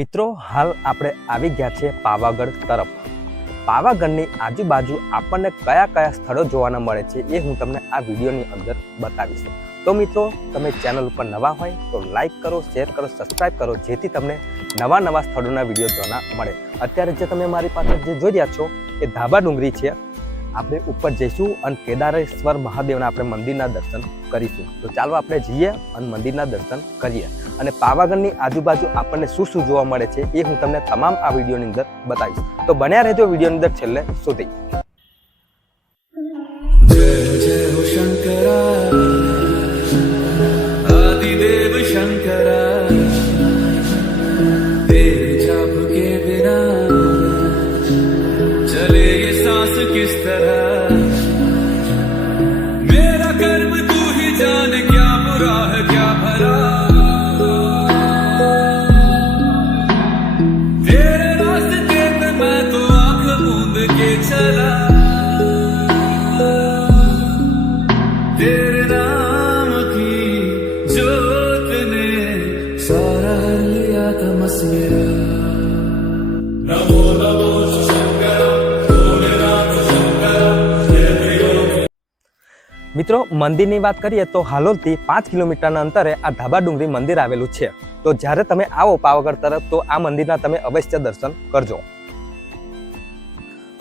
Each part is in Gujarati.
મિત્રો હાલ આપણે આવી ગયા છે પાવાગઢ તરફ। પાવાગઢની આજુબાજુ આપણને કયા કયા સ્થળો જોવાના મળે છે એ હું તમને આ વિડીયોની અંદર બતાવીશ। તો મિત્રો તમે ચેનલ ઉપર નવા હોય તો લાઈક કરો, શેર કરો, સબસ્ક્રાઇબ કરો, જેથી તમને નવા નવા સ્થળોના વિડીયો જોવા મળે। અત્યારે જે તમે મારી પાસે જે જોઈ રહ્યા છો એ ધાબા ડુંગરી છે। આપણે ઉપર જઈશું અને કેદારેશ્વર મહાદેવના આપણે મંદિરના દર્શન કરીશું। તો ચાલો આપણે જઈએ અને મંદિરના દર્શન કરીએ અને પાવાગઢની આજુબાજુ આપણને શું શું જોવા મળે છે એ હું તમને તમામ આ વિડીયોની અંદર બતાવીશ। તો બન્યા રહેજો વિડીયોની અંદર છેલ્લે સુધી। जय जय हो शंकरा आदिदेव शंकरा तेरे जाप के बिना चले ये सांस किस तरह मेरा कर्म तू ही जान क्या बुरा है क्या भला तेरे रास्ते पे मैं तो आंख मूंद के चला तेरे नाम की जोत ने सारा हर लिया तमस मेरा नमो नमो शंकर भोलेनाथ शंकर जय प्रियो। મિત્રો મંદિરની વાત કરીએ તો હાલોલથી 5 કિલોમીટરના અંતરે આ ધાબા ડુંગરી મંદિર આવેલું છે। તો જ્યારે તમે આવો પાવાગઢ તરફ તો આ મંદિરના તમે અવશ્ય દર્શન કરજો।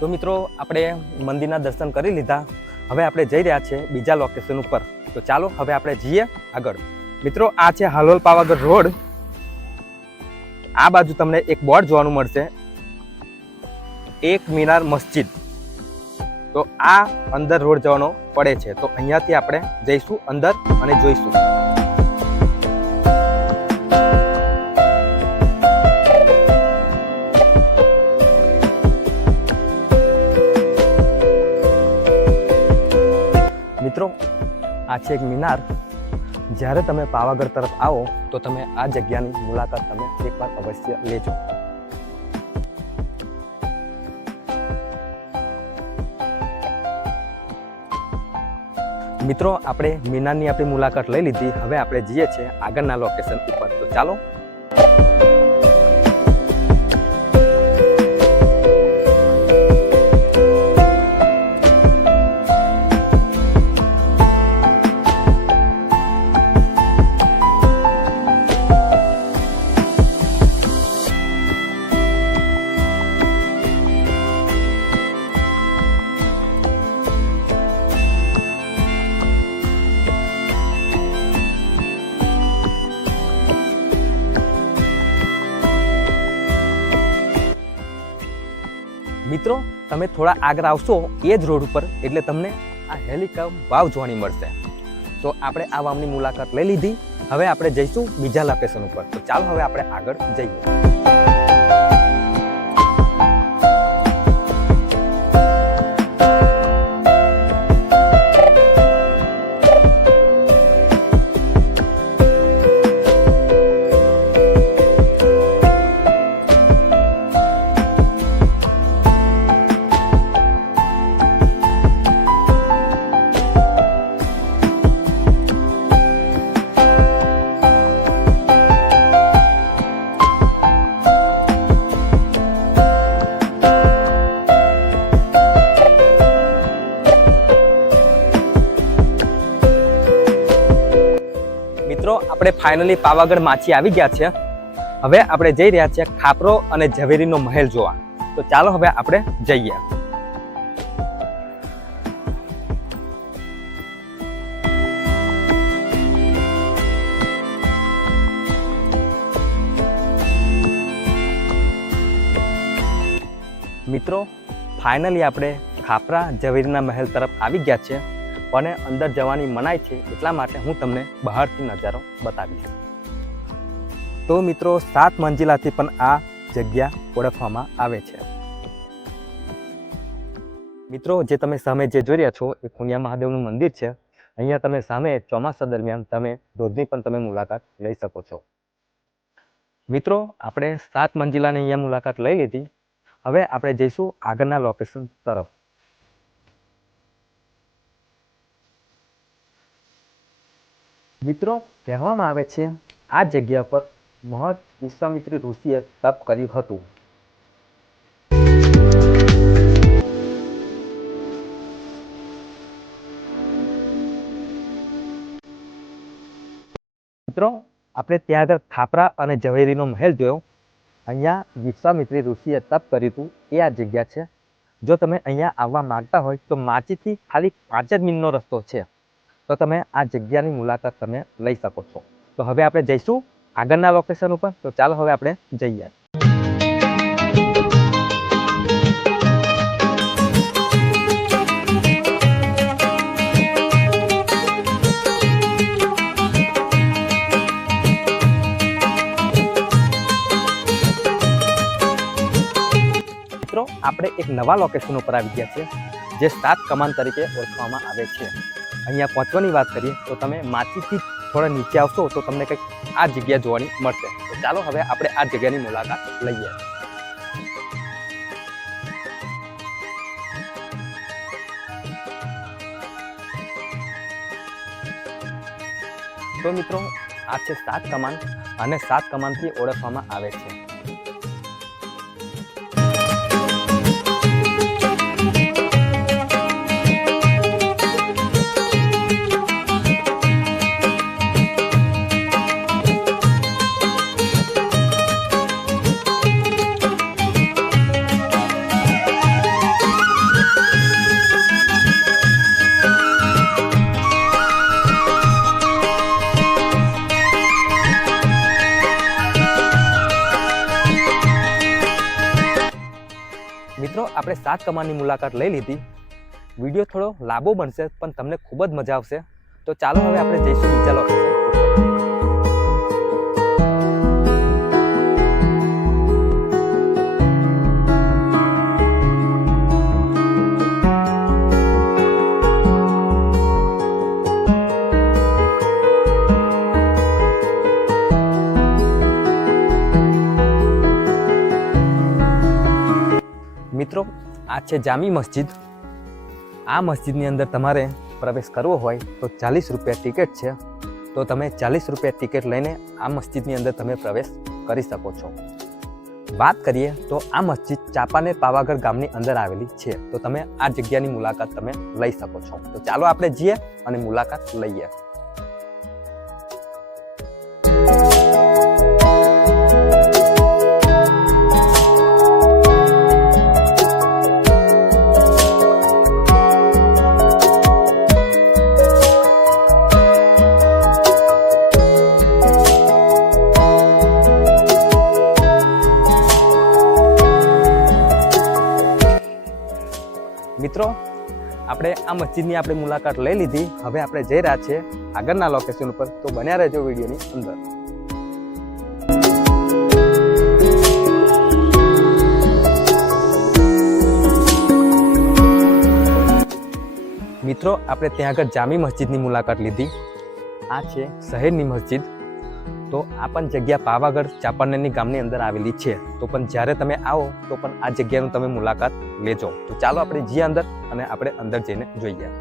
તો મિત્રો આપણે મંદિરના દર્શન કરી લીધા। હવે આપણે જઈ રહ્યા છે બીજા લોકેશન ઉપર। તો ચાલો હવે આપણે જઈએ આગળ। મિત્રો આ છે હાલોલ પાવાગઢ રોડ। આ બાજુ તમને એક બોર્ડ જોવાનું મળશે, એક મિનાર મસ્જિદ। તો આ અંદર રોડ જવાનો પડે છે। તો અહીંયાથી આપણે જઈશું અંદર અને જોઈશું। મિત્રો આ છે એક મિનાર। જ્યારે તમે પાવાગઢ તરફ આવો તો તમે આ જગ્યાની મુલાકાત તમે એકવાર અવશ્ય લેજો। મિત્રો આપણે મિનારની આપણી મુલાકાત લઈ લીધી। હવે આપણે જઈએ છીએ આગળના લોકેશન ઉપર। તો ચાલો। મિત્રો તમે થોડા આગળ આવશો એ જ રોડ ઉપર એટલે તમને આ હેલિકા વાવ જોવાની મળશે। તો આપણે આ વાવની મુલાકાત લઈ લીધી। હવે આપણે જઈશું બીજા લોકેશન ઉપર। તો ચાલો હવે આપણે આગળ જઈએ। મિત્રો આપણે ફાઇનલી પાવાગઢ માછી આવી ગયા છે। હવે આપણે જઈ રહ્યા છીએ ખાપરો અને ઝવેરીનો મહેલ જોવા। તો ચાલો હવે આપણે જઈએ। મિત્રો ફાઇનલી આપણે ખાપરા ઝવેરીના મહેલ તરફ આવી ગયા છે। અને અંદર જવાની મનાઈ છે એટલા માટે હું તમને બહારથી નજારો બતાવીશ। તો મિત્રો 7 મંજિલાથી પણ આ જગ્યા ઓળખવામાં આવે છે। મિત્રો જે તમે સામે જે જોઈ રહ્યા છો એ ખુણિયા મહાદેવનું મંદિર છે। અહીંયા તમે સામે ચોમાસા દરમિયાન તમે ધોધની પણ તમે મુલાકાત લઈ શકો છો। મિત્રો આપણે 7 મંજિલાની અહીંયા મુલાકાત લઈ લીધી। હવે આપણે જઈશું આગળના લોકેશન તરફ। મિત્રો કહેવામાં આવે છે આ જગ્યા પર મહદ વિશ્વામિત્રી ઋષિએ તપ કર્યું હતું. મિત્રો, આપણે ત્યાં આગળ ખાપરા અને ઝવેરીનો મહેલ જોયો. અહીંયા વિશ્વામિત્રી ઋષિએ તપ કર્યું હતું એ આ જગ્યા છે. જો તમે અહીંયા આવવા માંગતા હોય તો માચીથી ખાલી 5 જ મિનિટનો રસ્તો છે. તો તમે આ જગ્યાની મુલાકાત તમે લઈ શકો છો. તો હવે આપણે જઈશું આગળના લોકેશન ઉપર. તો ચાલો હવે આપણે જઈએ. મિત્રો, આપણે એક નવા લોકેશન ઉપર આવી ગયા છે જે 7 કમાન તરીકે ઓળખવામાં આવે છે. અહીંયા પહોંચવાની વાત કરીએ તો તમે માચીથી થોડા નીચે આવશો તો તમને કંઈક આ જગ્યા જોવાની મળશે. તો ચાલો હવે આપણે આ જગ્યાની મુલાકાત લઈએ. તો મિત્રો, આ છે 7 કમાન અને 7 કમાનથી ઓળખવામાં આવે છે. મિત્રો, આપણે 7 કમાનની મુલાકાત લઈ લીધી. વિડીયો થોડો લાંબો બનશે પણ તમને ખૂબ જ મજા આવશે. તો ચાલો હવે આપણે જઈશું બીજા લોકેશન ઉપર. મિત્રો, આ છે જામી મસ્જિદ. આ મસ્જિદની અંદર તમારે પ્રવેશ કરવો હોય તો 40 રૂપિયા ટિકિટ છે. તો તમે 40 રૂપિયા ટિકિટ લઈને આ મસ્જિદની અંદર તમે પ્રવેશ કરી શકો છો. વાત કરીએ તો આ મસ્જિદ ચાંપાનેર પાવાગઢ ગામની અંદર આવેલી છે. તો તમે આ જગ્યાની મુલાકાત તમે લઈ શકો છો. તો ચાલો આપણે જઈએ અને મુલાકાત લઈએ. મિત્રો, આપણે આ મસ્જિદની આપણે મુલાકાત લઈ લીધી. હવે આપણે જઈ રહ્યા છીએ આગળના લોકેશન ઉપર. તો બન્યા રહેજો વિડીયોની અંદર. મિત્રો, આપણે ત્યાં આગળ જામી મસ્જિદની મુલાકાત લીધી. આ છે શહેરની મસ્જિદ. તો આ પણ જગ્યા પાવાગઢ ચાંપાનેરની ગામની અંદર આવેલી છે. તો પણ જ્યારે તમે આવો તો પણ આ જગ્યાનું તમે મુલાકાત લેજો. તો ચાલો આપણે જઈએ અંદર અને આપણે અંદર જઈને જોઈએ.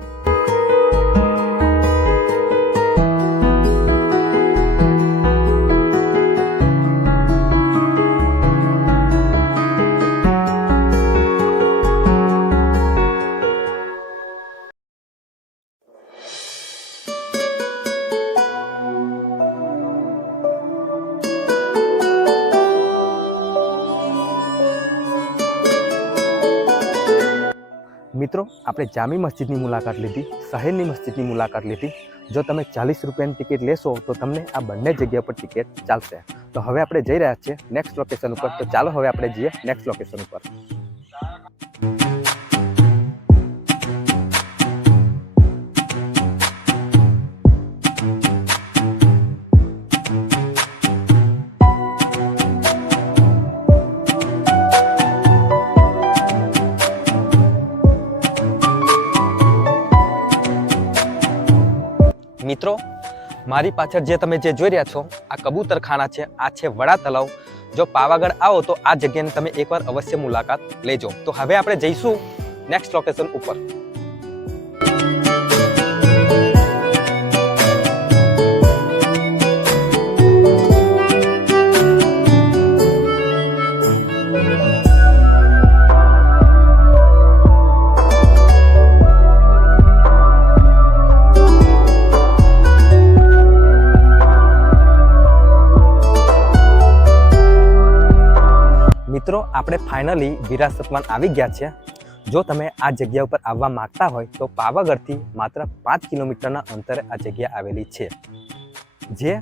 મિત્રો, આપણે જામી મસ્જિદની મુલાકાત લીધી, શહેરની મસ્જિદની મુલાકાત લીધી. જો તમે 40 રૂપિયાની ટિકિટ લેશો તો તમને આ બંને જગ્યા પર ટિકિટ ચાલશે. તો હવે આપણે જઈ રહ્યા છીએ નેક્સ્ટ લોકેશન ઉપર. તો ચાલો હવે આપણે જઈએ નેક્સ્ટ લોકેશન ઉપર. મિત્રો, મારી પાછળ જે તમે જે જોઈ રહ્યા છો આ કબૂતરખાના છે. આ છે વડા તલાવ. જો પાવાગઢ આવો તો આ જગ્યાની તમે એકવાર અવશ્ય મુલાકાત લેજો. તો હવે આપણે જઈશું નેક્સ્ટ લોકેશન ઉપર. મિત્રો આપણે ફાઇનલી વિરાસત વન આવી ગયા છે. જો તમે આ જગ્યા ઉપર આવવા માંગતા હોય તો પાવાગઢથી માત્ર 5 કિલોમીટરના અંતરે આ જગ્યા આવેલી છે, જે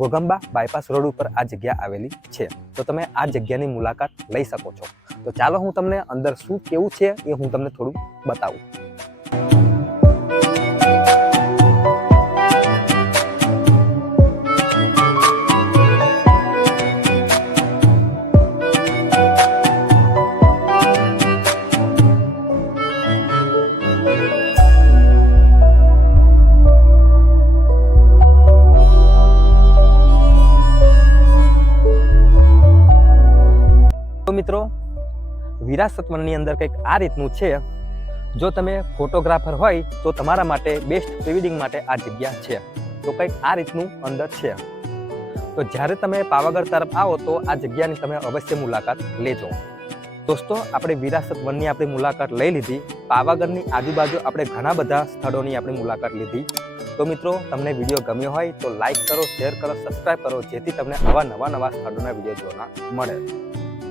ઘોગંબા બાયપાસ રોડ ઉપર આ જગ્યા આવેલી છે. તો તમે આ જગ્યાની મુલાકાત લઈ શકો છો. તો ચાલો હું તમને અંદર શું કેવું છે એ હું તમને થોડું બતાવું. તો મિત્રો, વિરાસત વનની અંદર કંઈક આ રીતનું છે. જો તમે ફોટોગ્રાફર હોય તો તમારા માટે બેસ્ટ પ્રી વેડિંગ માટે આ જગ્યા છે. તો કંઈક આ રીતનું અંદર છે. તો જ્યારે તમે પાવાગઢ તરફ આવો તો આ જગ્યાની તમે અવશ્ય મુલાકાત લેજો. દોસ્તો, આપણે વિરાસત વનની આપણી મુલાકાત લઈ લીધી. પાવાગઢની આજુબાજુ આપણે ઘણા બધા સ્થળોની આપણી મુલાકાત લીધી. તો મિત્રો, તમને વિડીયો ગમ્યો હોય તો લાઈક કરો, શેર કરો, સબસ્ક્રાઈબ કરો, જેથી તમને આવા નવા સ્થળોના વિડીયો જોવા મળે.